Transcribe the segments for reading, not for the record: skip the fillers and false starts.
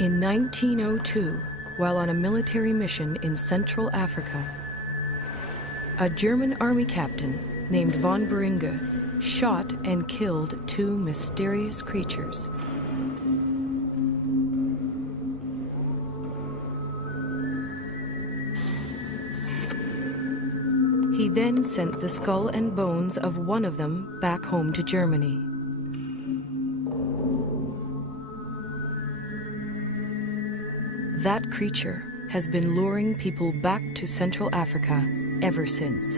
In 1902, while on a military mission in Central Africa, a German army captain named von Beringe shot and killed two mysterious creatures. He then sent the skull and bones of one of them back home to Germany. That creature has been luring people back to Central Africa ever since.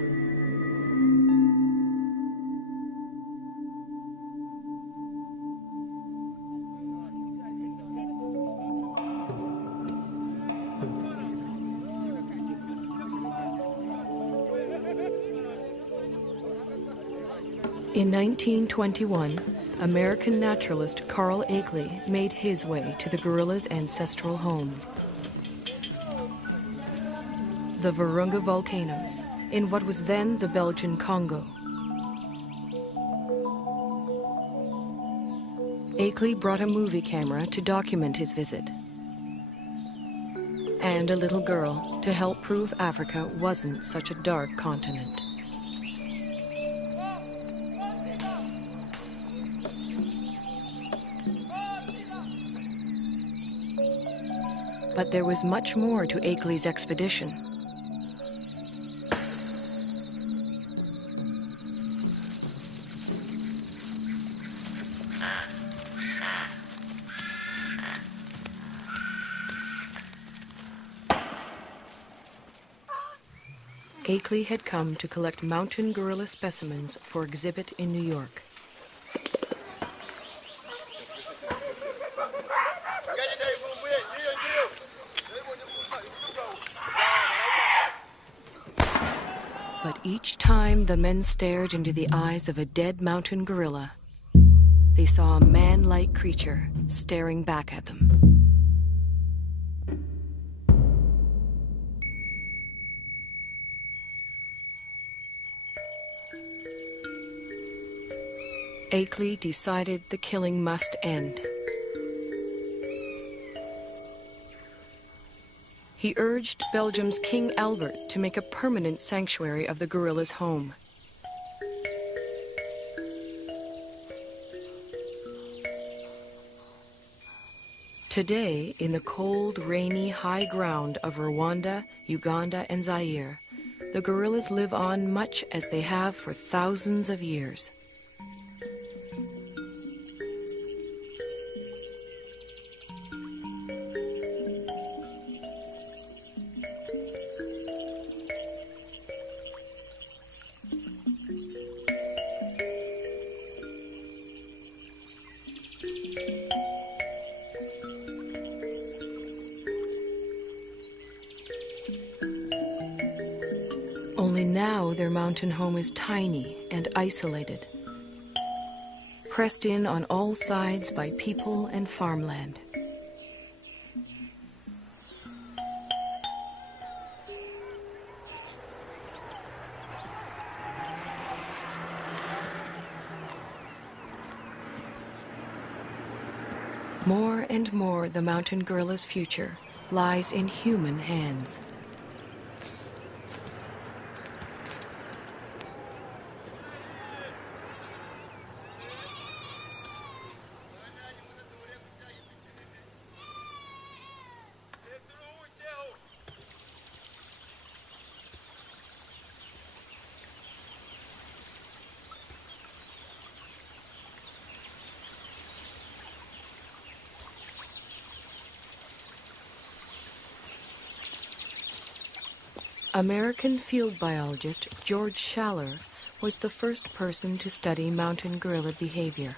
In 1921, American naturalist Carl Akeley made his way to the gorilla's ancestral home. The Virunga volcanoes, in what was then the Belgian Congo. Akeley brought a movie camera to document his visit, and a little girl to help prove Africa wasn't such a dark continent. But there was much more to Akeley's expedition. Akeley had come to collect mountain gorilla specimens for exhibit in New York. But each time the men stared into the eyes of a dead mountain gorilla, they saw a man-like creature staring back at them. Akeley decided the killing must end. He urged Belgium's King Albert to make a permanent sanctuary of the gorilla's home. Today, in the cold, rainy high ground of Rwanda, Uganda, and Zaire, the gorillas live on much as they have for thousands of years. Only now their mountain home is tiny and isolated, pressed in on all sides by people and farmland. More and more, the mountain gorilla's future lies in human hands. American field biologist George Schaller was the first person to study mountain gorilla behavior.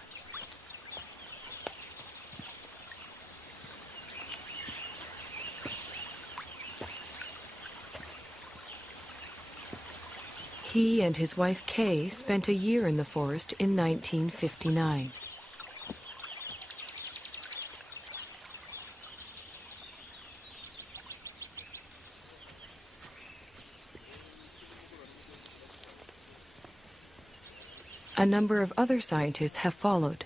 He and his wife Kay spent a year in the forest in 1959. A number of other scientists have followed.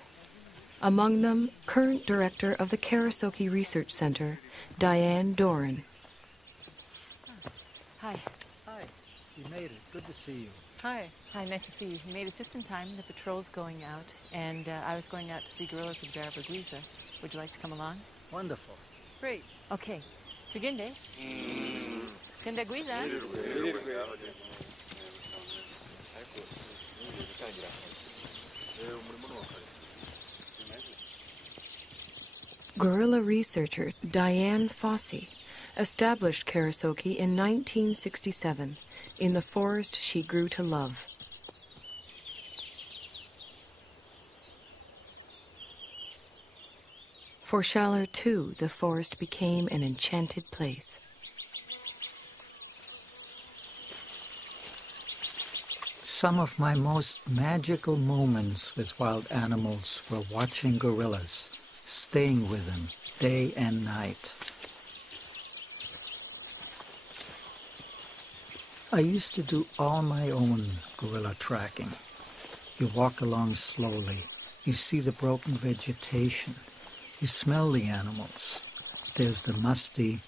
Among them, current director of the Karasoke Research Center, Diane Doran. Hi. Hi. You made it. Good to see you. Hi. Hi, nice to see you. You made it just in time. The patrol's going out, and I was going out to see gorillas in Guiza. Would you like to come along? Wonderful. Great. Okay. Tugende. Tugende Guiza. Gorilla researcher Diane Fossey established Karasoke in 1967 in the forest she grew to love. For Schaller, too, the forest became an enchanted place. Some of my most magical moments with wild animals were watching gorillas, staying with them day and night. I used to do all my own gorilla tracking. You walk along slowly, you see the broken vegetation, you smell the animals. There's the musty,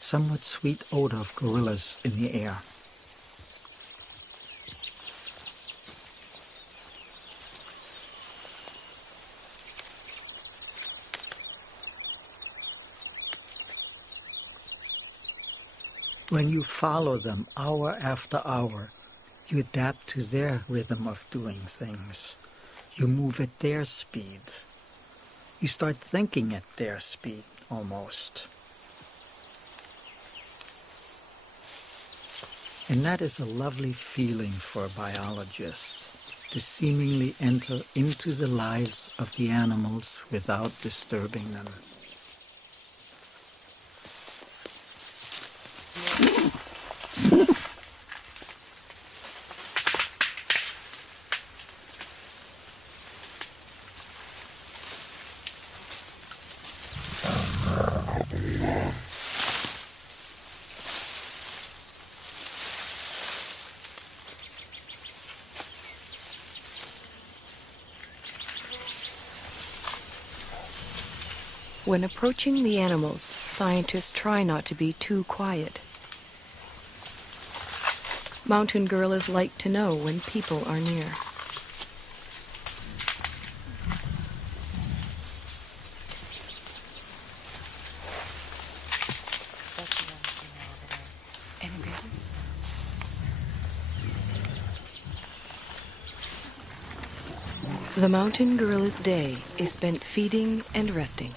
somewhat sweet odor of gorillas in the air. When you follow them hour after hour, you adapt to their rhythm of doing things. You move at their speed. You start thinking at their speed, almost. And that is a lovely feeling for a biologist, to seemingly enter into the lives of the animals without disturbing them. When approaching the animals, scientists try not to be too quiet. Mountain gorillas like to know when people are near. The mountain gorilla's day is spent feeding and resting.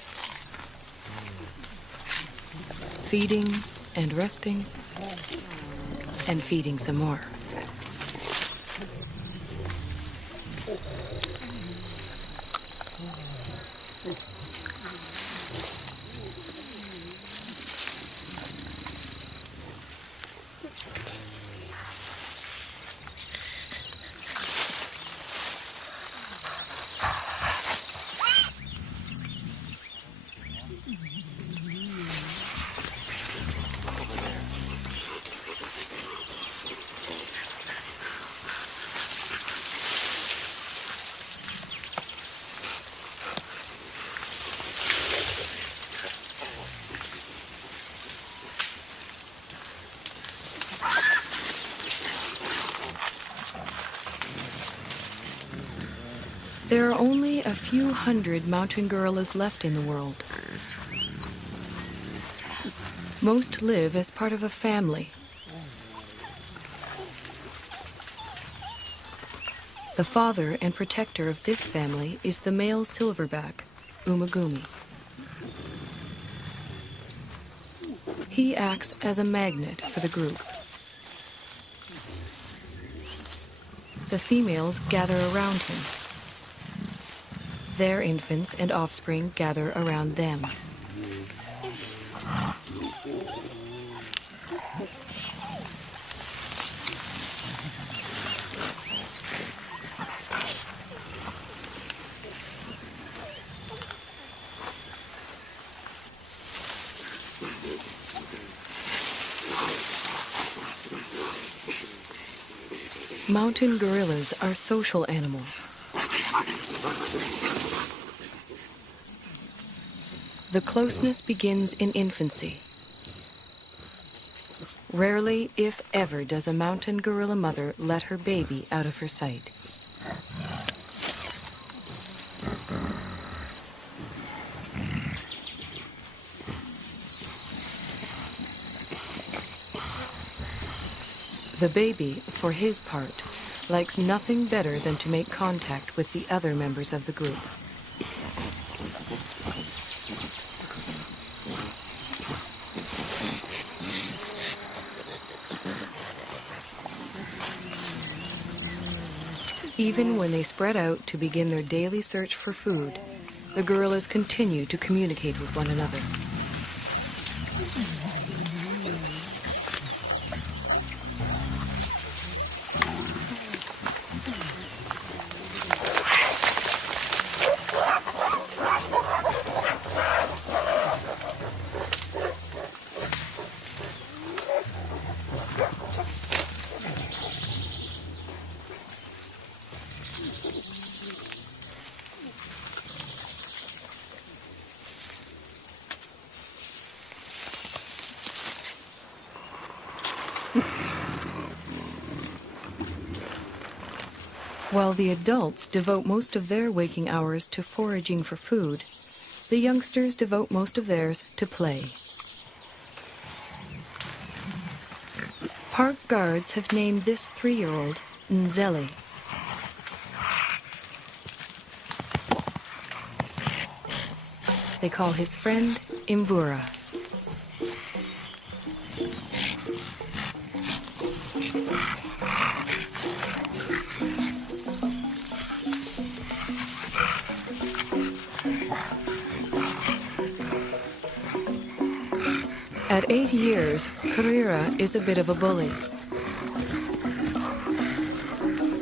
Feeding and resting, and feeding some more. There are only a few hundred mountain gorillas left in the world. Most live as part of a family. The father and protector of this family is the male silverback, Umagumi. He acts as a magnet for the group. The females gather around him. Their infants and offspring gather around them. Mountain gorillas are social animals. The closeness begins in infancy. Rarely, if ever, does a mountain gorilla mother let her baby out of her sight. The baby, for his part, likes nothing better than to make contact with the other members of the group. Even when they spread out to begin their daily search for food, the gorillas continue to communicate with one another. While the adults devote most of their waking hours to foraging for food, the youngsters devote most of theirs to play. Park guards have named this 3-year-old Nzeli. They call his friend Imvura. At 8 years, Karira is a bit of a bully.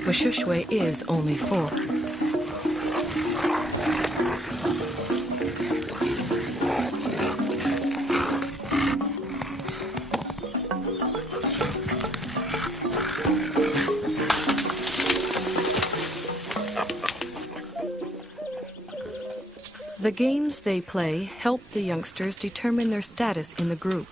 Washushwe is only 4. The games they play help the youngsters determine their status in the group.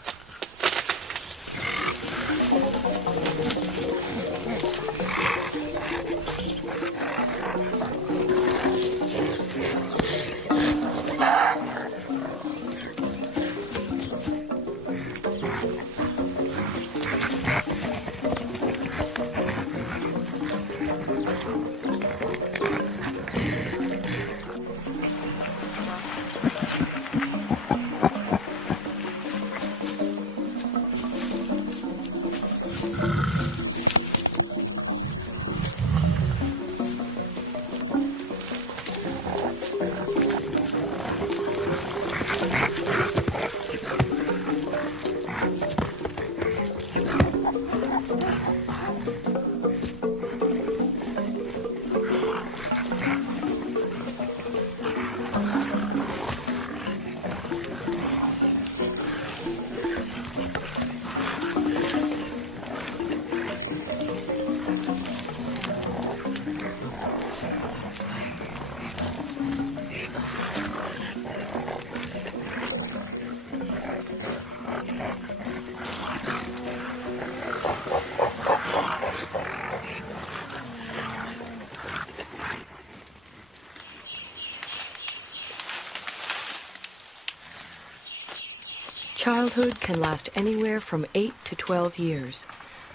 Childhood can last anywhere from 8 to 12 years,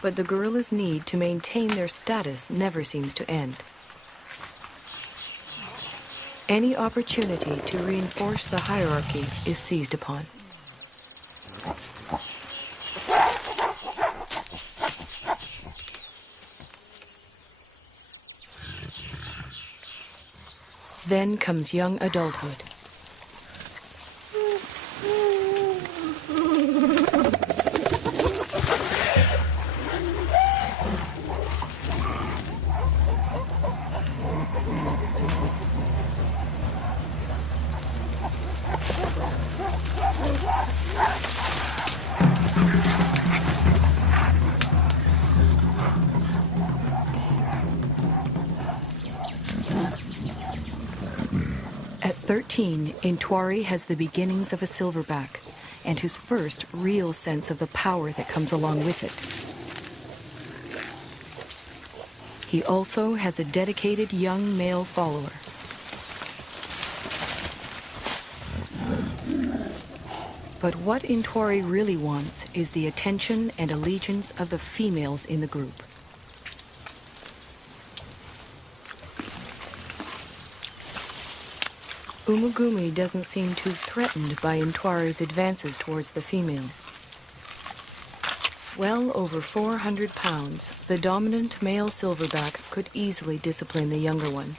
but the gorillas' need to maintain their status never seems to end. Any opportunity to reinforce the hierarchy is seized upon. Then comes young adulthood. At 13, Intwari has the beginnings of a silverback and his first real sense of the power that comes along with it. He also has a dedicated young male follower. But what Intwari really wants is the attention and allegiance of the females in the group. Umugumi doesn't seem too threatened by Intwari's advances towards the females. Well over 400 pounds, the dominant male silverback could easily discipline the younger one,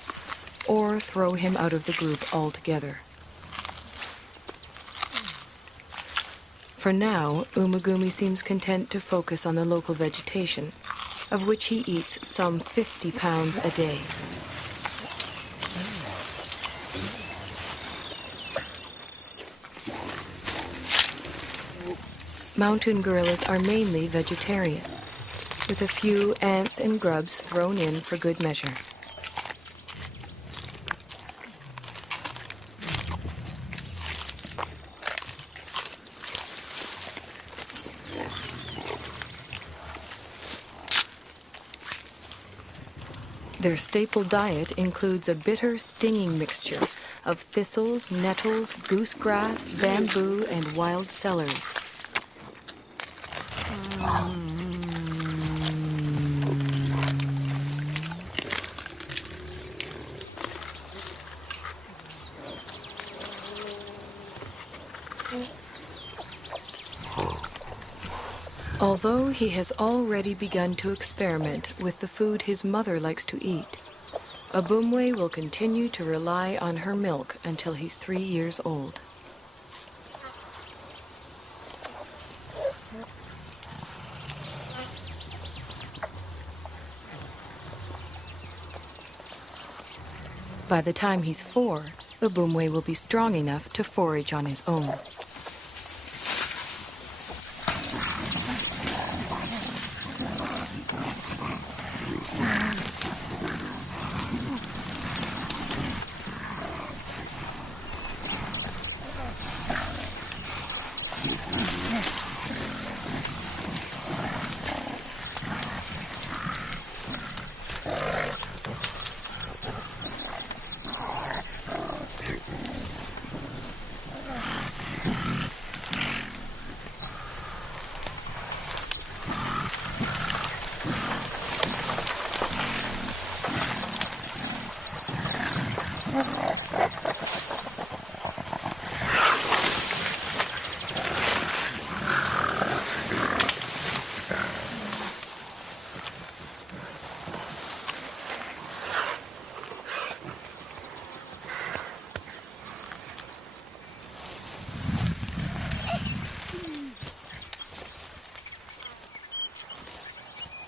or throw him out of the group altogether. For now, Umugumi seems content to focus on the local vegetation, of which he eats some 50 pounds a day. Mountain gorillas are mainly vegetarian, with a few ants and grubs thrown in for good measure. Their staple diet includes a bitter, stinging mixture of thistles, nettles, goosegrass, bamboo, and wild celery. Although he has already begun to experiment with the food his mother likes to eat, Abumwe will continue to rely on her milk until he's 3 years old. By the time he's 4, Abumwe will be strong enough to forage on his own.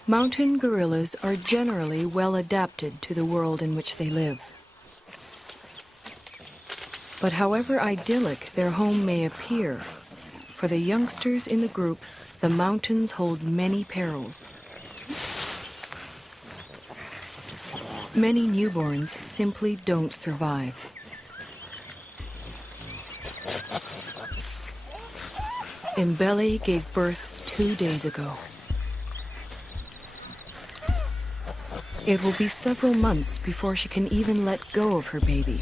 Mountain gorillas are generally well adapted to the world in which they live. But however idyllic their home may appear, for the youngsters in the group, the mountains hold many perils. Many newborns simply don't survive. Mbele gave birth 2 days ago. It will be several months before she can even let go of her baby,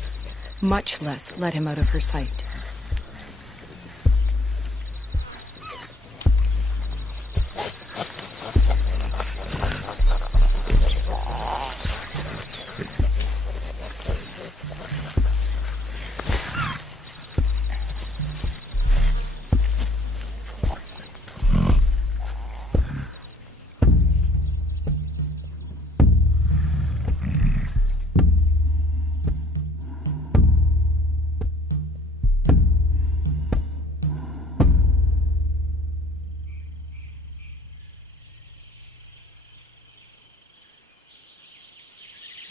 much less let him out of her sight.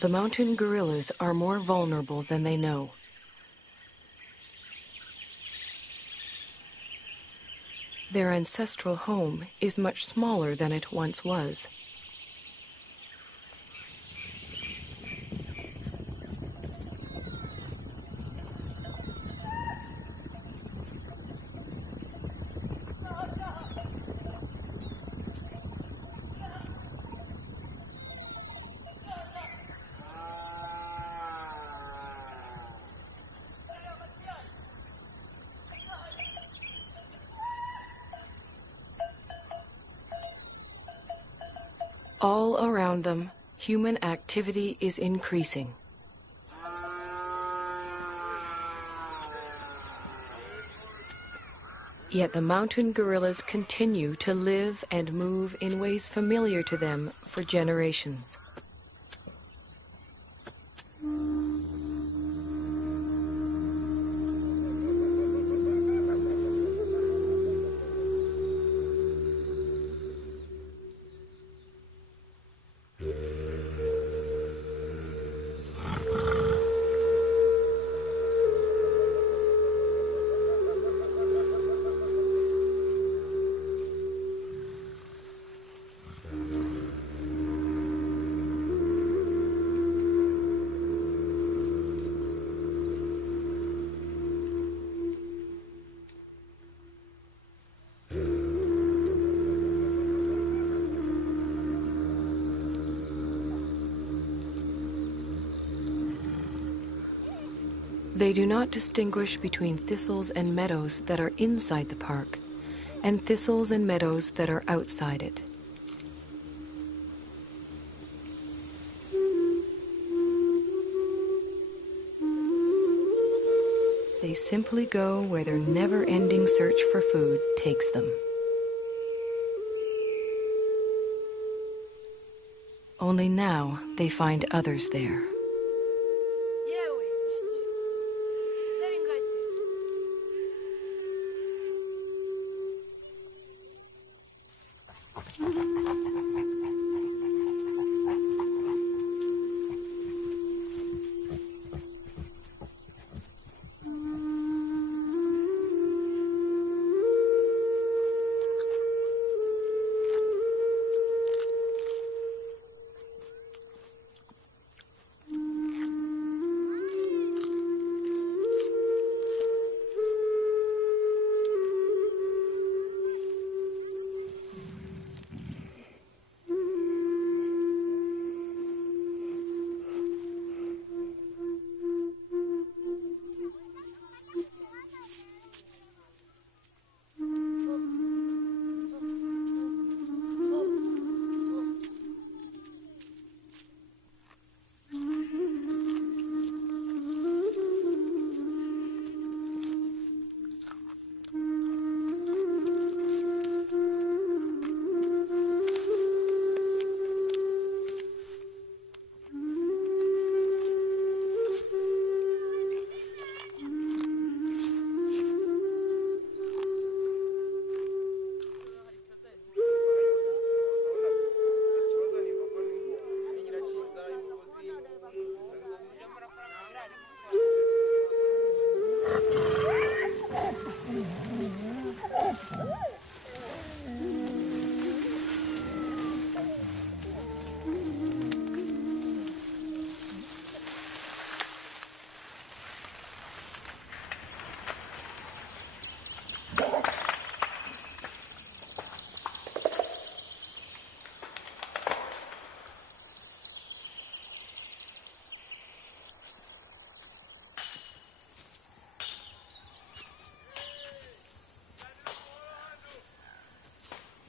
The mountain gorillas are more vulnerable than they know. Their ancestral home is much smaller than it once was. All around them, human activity is increasing. Yet the mountain gorillas continue to live and move in ways familiar to them for generations. They do not distinguish between thistles and meadows that are inside the park and thistles and meadows that are outside it. They simply go where their never-ending search for food takes them. Only now they find others there.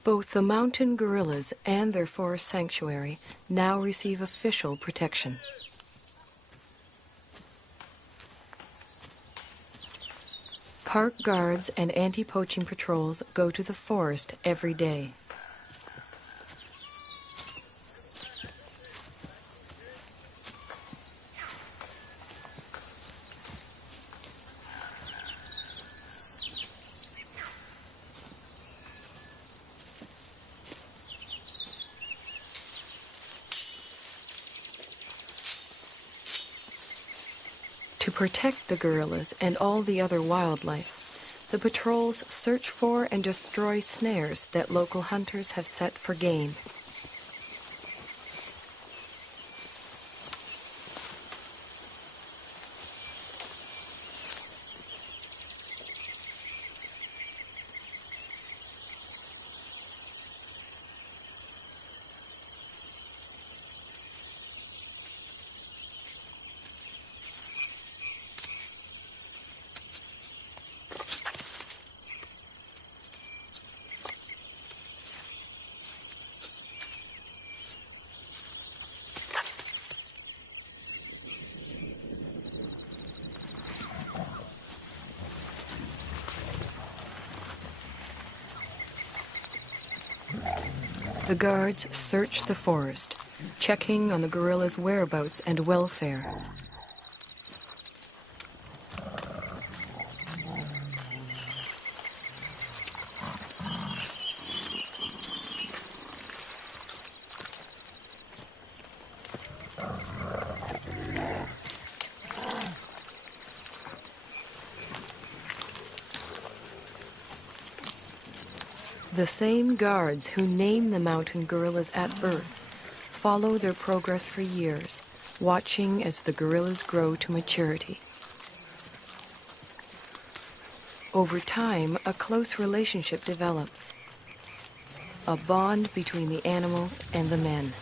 Both the mountain gorillas and their forest sanctuary now receive official protection. Park guards and anti-poaching patrols go to the forest every day. To protect the gorillas and all the other wildlife, the patrols search for and destroy snares that local hunters have set for game. The guards search the forest, checking on the gorillas' whereabouts and welfare. The same guards who name the mountain gorillas at birth follow their progress for years, watching as the gorillas grow to maturity. Over time, a close relationship develops, a bond between the animals and the men.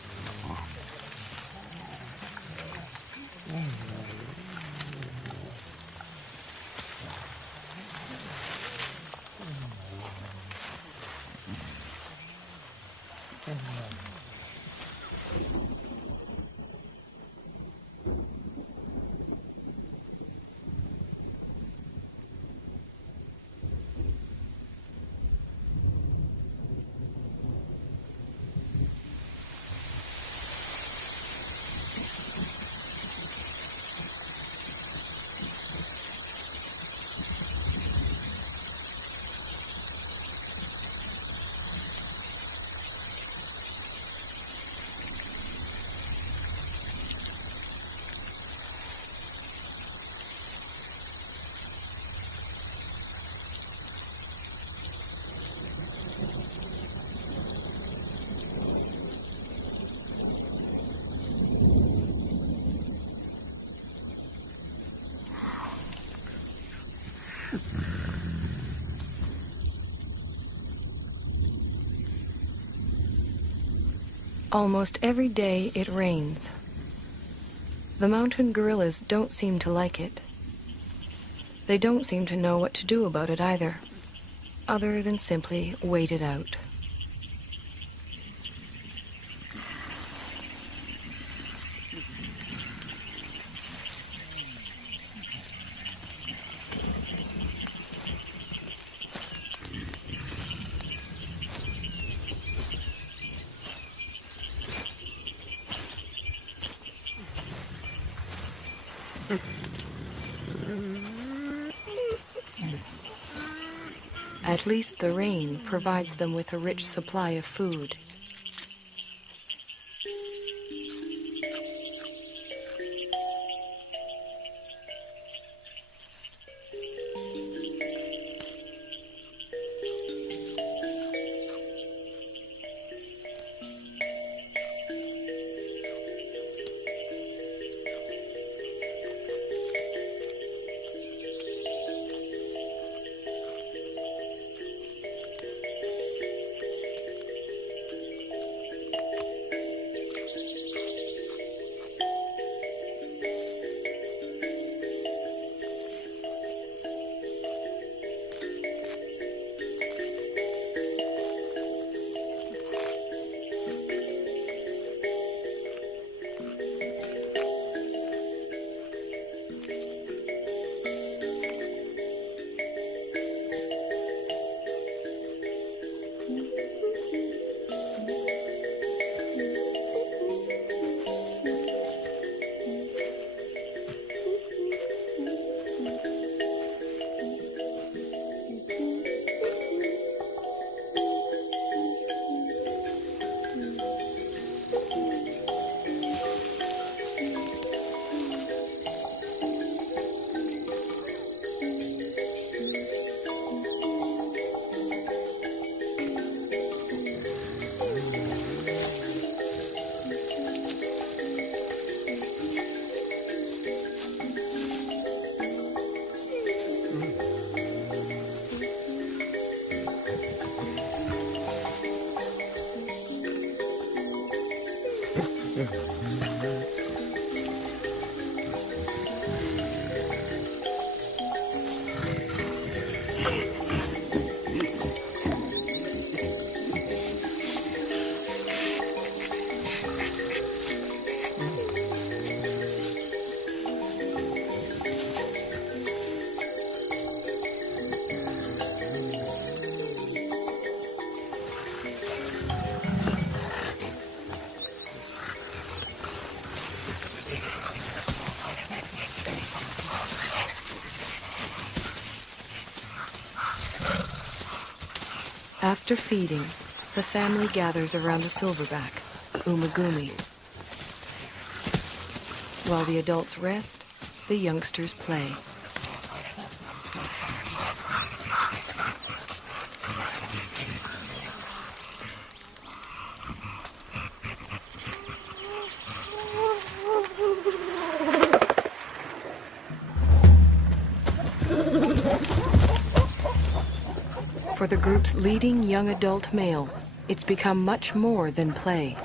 Almost every day it rains. The mountain gorillas don't seem to like it. They don't seem to know what to do about it either, other than simply wait it out. At least the rain provides them with a rich supply of food. After feeding, the family gathers around the silverback, Umagumi. While the adults rest, the youngsters play. For the group's leading young adult male, it's become much more than play.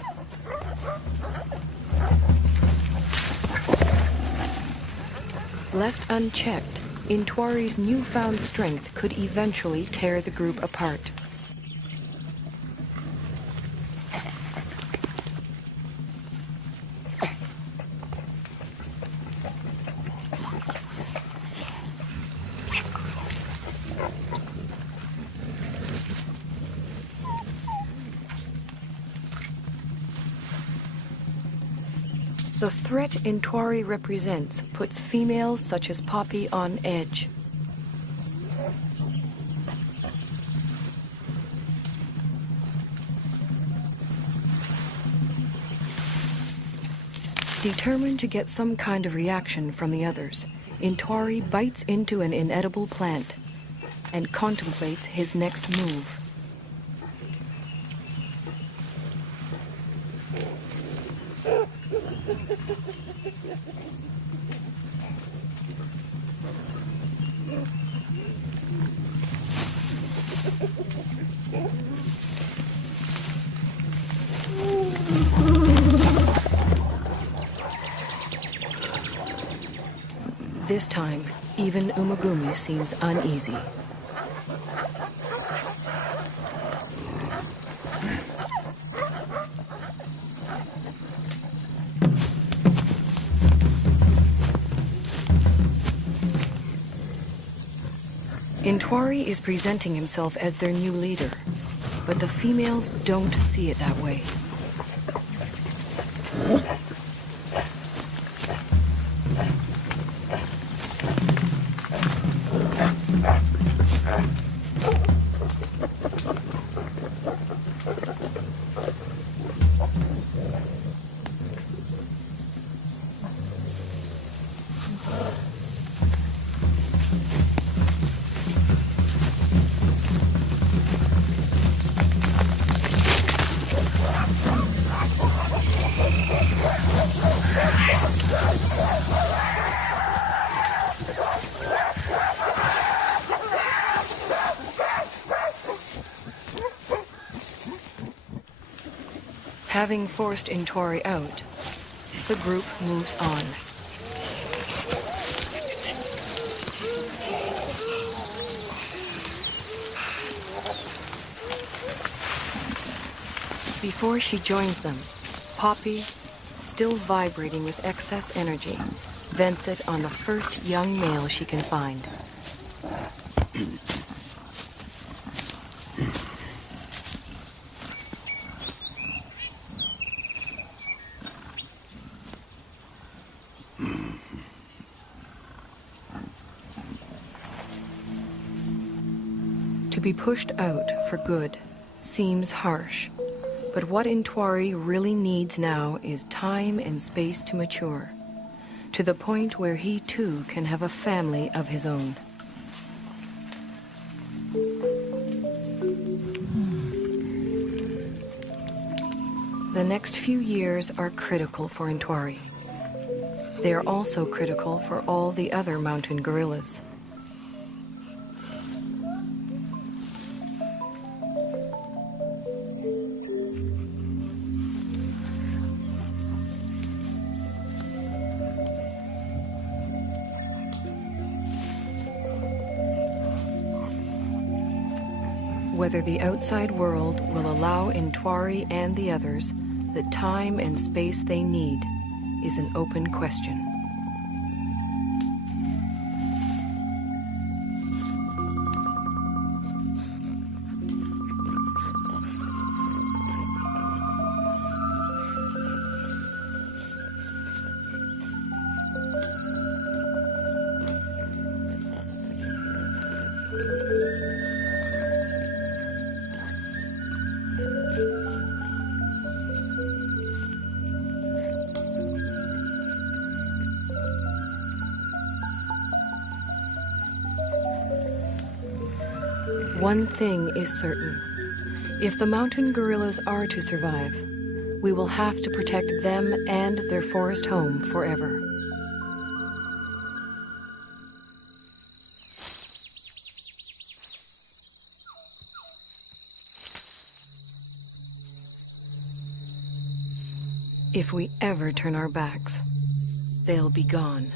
Left unchecked, Intwari's newfound strength could eventually tear the group apart. The threat Intwari represents puts females such as Poppy on edge. Determined to get some kind of reaction from the others, Intwari bites into an inedible plant and contemplates his next move. This time, even Umagumi seems uneasy. Intwari is presenting himself as their new leader, but the females don't see it that way. Having forced Intwari out, the group moves on. Before she joins them, Poppy, still vibrating with excess energy, vents it on the first young male she can find. To be pushed out for good seems harsh, but what Intwari really needs now is time and space to mature, to the point where he too can have a family of his own. The next few years are critical for Intwari. They are also critical for all the other mountain gorillas. Whether the outside world will allow Intwari and the others the time and space they need is an open question. One thing is certain. If the mountain gorillas are to survive, we will have to protect them and their forest home forever. If we ever turn our backs, they'll be gone.